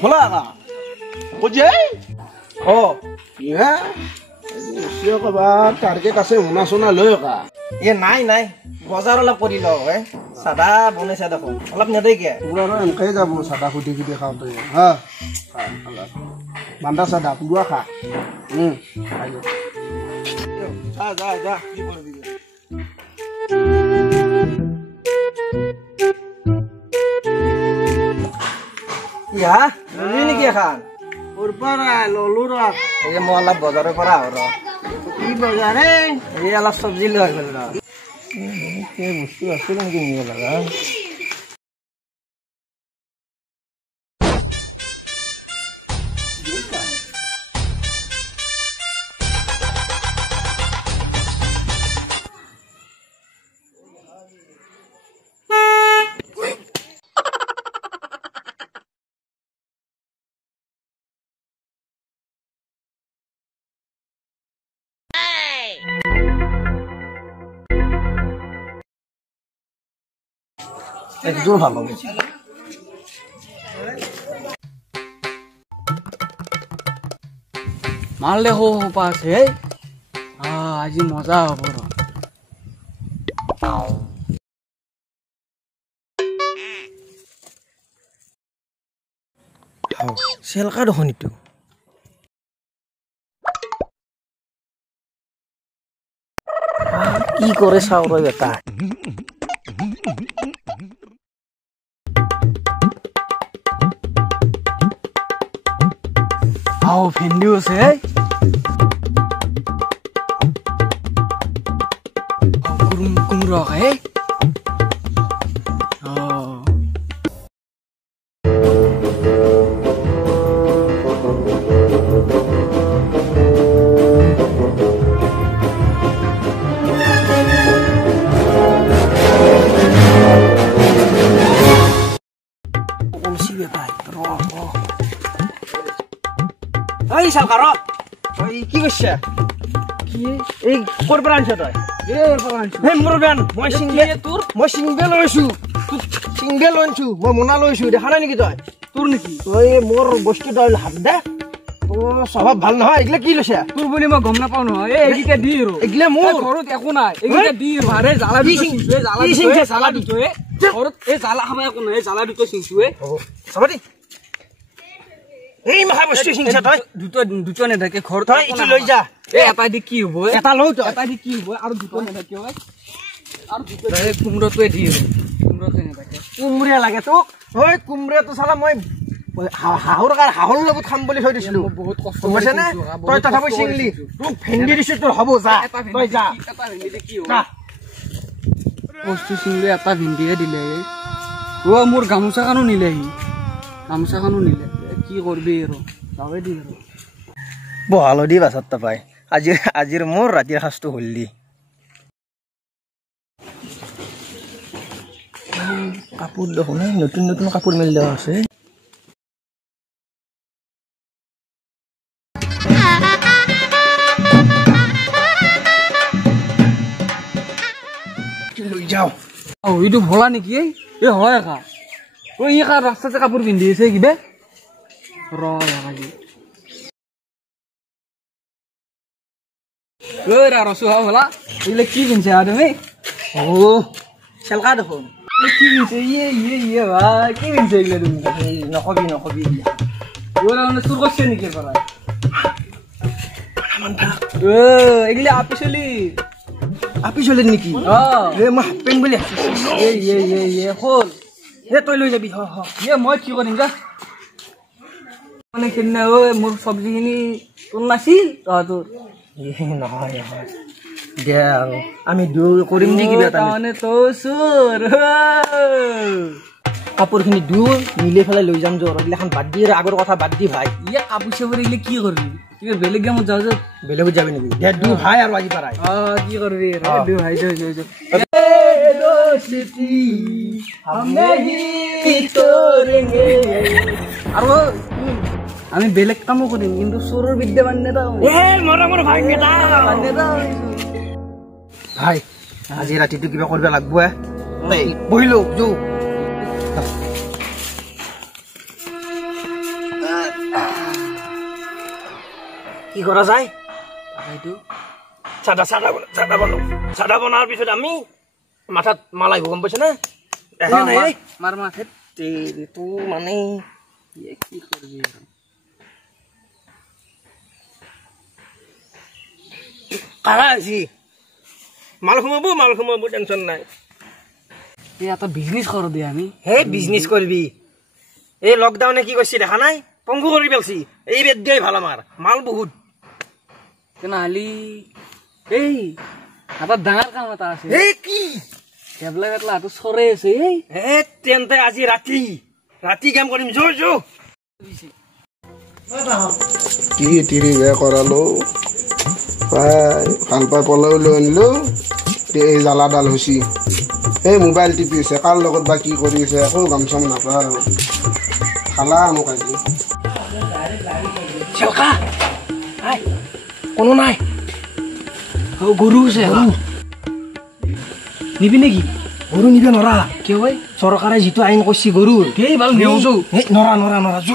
ভোলা কা বুঝে ও ইয়া সিও কবা টাৰ্গেট আছে উনা সোনা লয় কা এ নাই নাই বজাৰ অলপ কৰি লও হে সাদা বনাইছে দেখো অলপ নেদেই কে পুরা এমকাই যাব সাদা খুদি খুদি খাও তো হ্যাঁ বান্দা সাদা পুরা খা আইও যা যা যা কি করবি ইয়া ললি নেকি এখন ওর পারা ললু রা এই মই অলপ বজাৰৰ পৰা আহো ৰ কি বাজাৰে এই অলপ চব্জি লৈ আহিল ৰ কি বস্তু আছে নেকি নিব লগা একদম ভালো মারলে হো হো পাশে আজি মজা হব চেলকা দেখোন ইটো কি কৰে চাও ৰ বেটা আও ভেন্ডি আছে কুমড়ো খাই এই সালকাৰ এই কি কৰিছে কি এই ক'ৰ পৰা আনিছ তই এই মোৰ বেন মই চিংগেল লৈছো চিংগেল লৈছো মই মোনা লৈছো দেখা নাই নেকি তই তোৰ নেকি তই মোৰ বস্তু তই হাত দে তোৰ স্বভাৱ ভাল নহয় এইগিলা কি লৈছে তোৰ বুলি মই গম নাপাওঁ নহয় এইকেইটা দি আৰু এইগিলা মোৰ ঘৰত একো নাই এইকেইটা দি ভাৰে জ্বালা জ্বালা দুটো ঘৰত এই জ্বালা খাব একো নাই জ্বালা দুটো চিংচুৱে চাবাদি এই মাখা বস্তু চিংচা তই দুটো নেথাকে ঘৰত তই ইটো লৈ যা এটা দি কি হ'ব এটা লওঁ তই এটা দি কি হ'ব আৰু দুটো নেথাকে আৰু দুটো কুমড়োটোৱে দি কুমড়োটোৱে নেথাকে কুমড়িয়া লাগে তোক ঐ কুমড়িয়াটো চালা মই হাঁহৰ লগত খাম বুলি থৈ দিছিলো বহুত কষ্ট বুজিছে নে তই তথাপি চিংলি তোক ভেন্দি দিছো তোৰ হ'ব যা তই যা এটা ভেন্দি কি হ'ব বস্তু চিংলি এটা ভেন্দিয়ে দিলে মোৰ গামোচাখনো নিলেহি গামোচাখনো নিলে কি কৰবি আৰু যাবে দি আৰু বহালদি বাছত পাই আজিৰ মোৰ ৰাতিৰ সাজটো হলদি কাপোৰ দেখোন নতুন নতুন কাপোৰ মেলি দেওয়া আছে লৈ যাও এইটো ভলা নেকি এই হয় একা ই ৰাস্তাতে কাপোৰ পিন্ধি আছে কিবা ৰচু হা ভলা এইবিলাক কি পিন্ধছে তুমি চেলকা দেখোন কি পিন্ধছে ইয়ে ভাই কি পিন্ধছে এইবিলাক তুমি নকবি মানে চুৰ কৰিছে নেকি পৰা এইগিলা আপি চলি নেকি মই হাফ পেণ্ট বুলি হ'ল তই লৈ যাবি মই কি কৰিম যা মানে সেইদিনা মোৰ চব্জিখিনি তোৰ নাছিল তোৰ নহয় দে আৰু আমি কৰিম নে কিবা তাৰমানে তই চোৰ কাপোৰখিনি মিলি পেলাই লৈ যাম জ্বৰ এইগিলাখন বাদ দি আগৰ কথা বাদ দি ভাই কাপোৰ চাপোৰ এইগিলা কি কৰিবি কিবা বেলেগ গেমত যাওঁ যে বেলেগত যাবি নেকি দে ভাই আৰু আজি পাৰাই কি কৰিবি ভাই আৰু আমি বেলেগ কামো কৰিম কিন্তু চোৰৰ বিদ্যা বান্ধে ভাই আজি ৰাতিটো কিবা কৰিব লাগব বহিলো কি কৰা যায় তাকেইতো চাদা বনাৰ পিছত আমি মাথাত মাল আহিব গম পাইছে না মাৰ মাথাত তেৰিটো মানে কি কৰিবি আৰু কাৰা হৈছে মাল সোমাব টেনশ্যন নাই এটা বিজনেছ কৰোঁ দে আমি সেই বিজনেছ কৰিবি এই লকডাউনে কি কৰিছে দেখা নাই পংগু কৰি পেলছি এই বেদ দিয়াই ভাল আমাৰ মাল বহুত তেনেহ'লে এই এটা ডাঙৰ কাম এটা আছে এই কি কেবলা কেটলা হাতত চৰে আছে এই তেন্তে আজি ৰাতি কাম কৰিম যো কি তিৰি বেয়া কৰালো পাই ভাল পাই পলাই লৈ আনিলো এই জ্বালাডাল হৈছি এই মোবাইল টিপি আছে কাৰ লগত বা কি কৰি আছে একো গম চম নাপাওঁ খালা মোক আজি চেলকা কোনো নাই গৰু আছে নিবি নেকি গৰু নিব নৰা কিয় হয় চৰকাৰে যিটো আইন কৰিছে গৰুৰ সেই ভাল নেওজো নৰা যো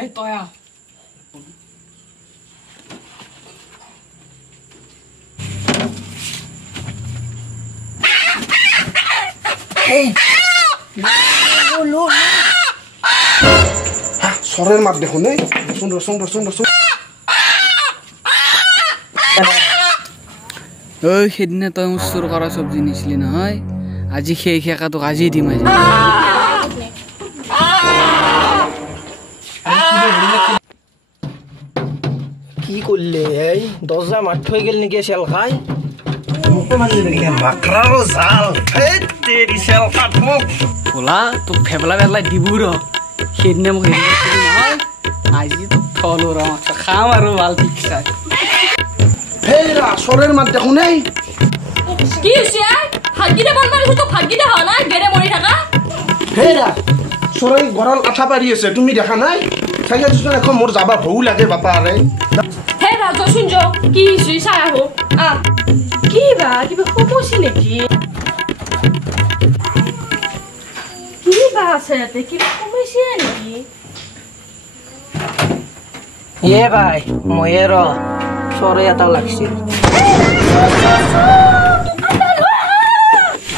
এই তই আহ চৰেৰ মাত দেখোন এই ৰচোন ঐ সেইদিনা তই মোৰ চুৰ কৰা চব্জি নিছিলি নহয় আজি সেই খেকাটোক আজি দিম আজি কি কৰিলে এই দৰ্জা মাত থৈ গেল নেকি চেলকাই খোলা তোক ফেবলা বেলাই দিব ৰ সেইদিনা মোক নহয় আজি তোক থলো ৰ খাম আৰু ভাল ঠিক চাই হেৰা চৰেৰ মাত দেখোন এই কি হৈছে ভাগিদে বন মাৰি তো ভাগিদে হ না গেৰে মৰি থাকা হেৰা চৰে গৰাল আঠা পাৰি আছে তুমি দেখা নাই চাগে এখন মোৰ যাবা ভৌ লাগে বাপাৰে হে ৰাজ শুনজ কি হৈছে চাই আহো কি বা কিবা সমস্যা নেকি কি বা আছে ইয়াতে কিবা সমস্যা নেকি ভাই ময়ে ৰ চৰে এটা লাগছিল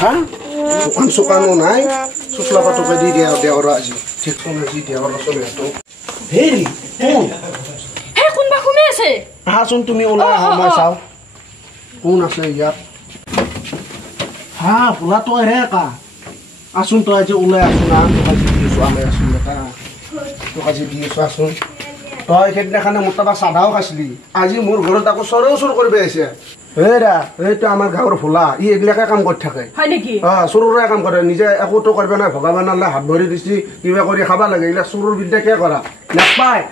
হা চোকানো নাই চুচলা পাতকে দি দিয়া দেওৰ আজি ঠিক আজি দেওৰ চলিয়াটো হেৰি কোন হে কোনবা ঘুমি আছে আহাচোন তুমি ওলাই আহা মই চাওঁ কোন আছে ইয়াত হা বোলা তই হে কা আছোন তই আজি ওলাই আছো না তোক আজি দি আছো আমি আছোন দেখা তোক আজি দি আছো আছোন তই সেইদিনাখনে মোৰ তাৰপৰা চাধাও খাইছিলি আজি মোৰ ঘৰত আকৌ চৰেও চুৰ কৰিব আহিছে হেৰা এইটো আমাৰ গাঁৱৰ ভোলা ই এইবিলাকে কাম কৰি থাকে হয় নেকি চুৰৰে কাম কৰে নিজে একোতো কৰিব নাই ভগৱানলৈ হাত ভৰি দিছি কিবা কৰি খাব লাগে এইবিলাক চুৰৰ বিদ্যা কিয় কৰা নাপায়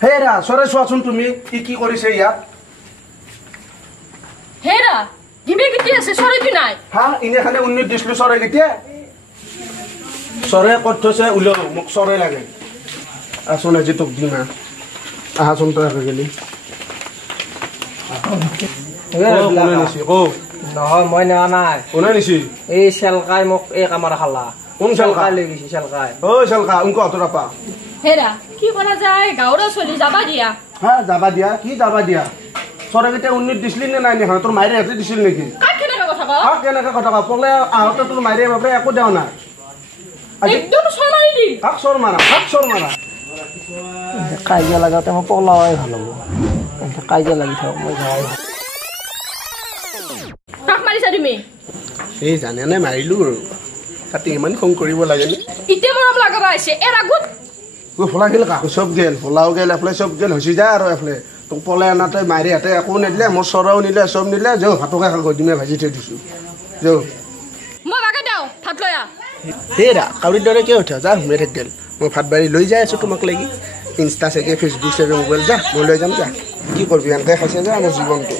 হেৰা চৰে চোৱাচোন তুমি ই কি কৰিছে ইয়াত হেৰা হিমে কিতি আছে চৰেটো নাই হা ইনেখানে উন্নত দিছিলো চৰে কেতিয়া চৰে ক'ত থৈছে ওলাও মোক চৰে লাগে আছোন আজি তোক দিম আহাচোন তই গেলি নহয় মই নেৱা নাই কোনে নিছি এই চেলকাই মোক এই কামাৰ খালা কোন চেলকা লৈ গৈছে চেলকাই ঐ চেলকা উনক অতৰা পা হেৰা কি কৰা যায় গাঁৱৰ চলি যাবা দিয়া হা যাবা দিয়া কি যাবা দিয়া চৰকেইটা উন্নত দিছিলি নে নাই নেখানে তোৰ মাইৰে হাতে দিছিল নেকি কাক কেনেকৈ কথা কওঁ কেনেকে কথা কওঁ পলে আহোঁতে তোৰ মাইৰে বাপৰে একো দেও নাই একদম চৰ মাৰি দি কাক চৰ মাৰা কাজিয়া লগাতে মই পলাই ভাল হ'ব কাজিয়া লাগি থাকক মই যাই কাক মাৰিছা তুমি এই জানে নে মাৰিলো আৰু তাতে ইমান খং কৰিব লাগে নে এতিয়া মৰম লগাব আহিছে এৰ আগত ফলা গেল কাকো চব গেল ফলাও গেল এফালে চব গেল হৈছি যায় আৰু এফালে তোক পলাই আনাতে মাৰি হাতে একো নিদিলে মোৰ চৰাও নিলে চব নিলে যাওঁ ভাতকে খাল ডিমে ভাজি থৈ দিছোঁ যাওঁ মই বাগে দিওঁ ভাত লৈ আহ হেৰা কাউৰীৰ দৰে কিয় উঠা যা সোমাই থাক গেল মই ভাত বাৰী লৈ যাই আছোঁ তোমাক লাগি ইনষ্টা চাগে ফেচবুক চাগে মোবাইল যা মই লৈ যাম যা কি কৰিবি এনেকৈ খাইছে যা মোৰ জীৱনটো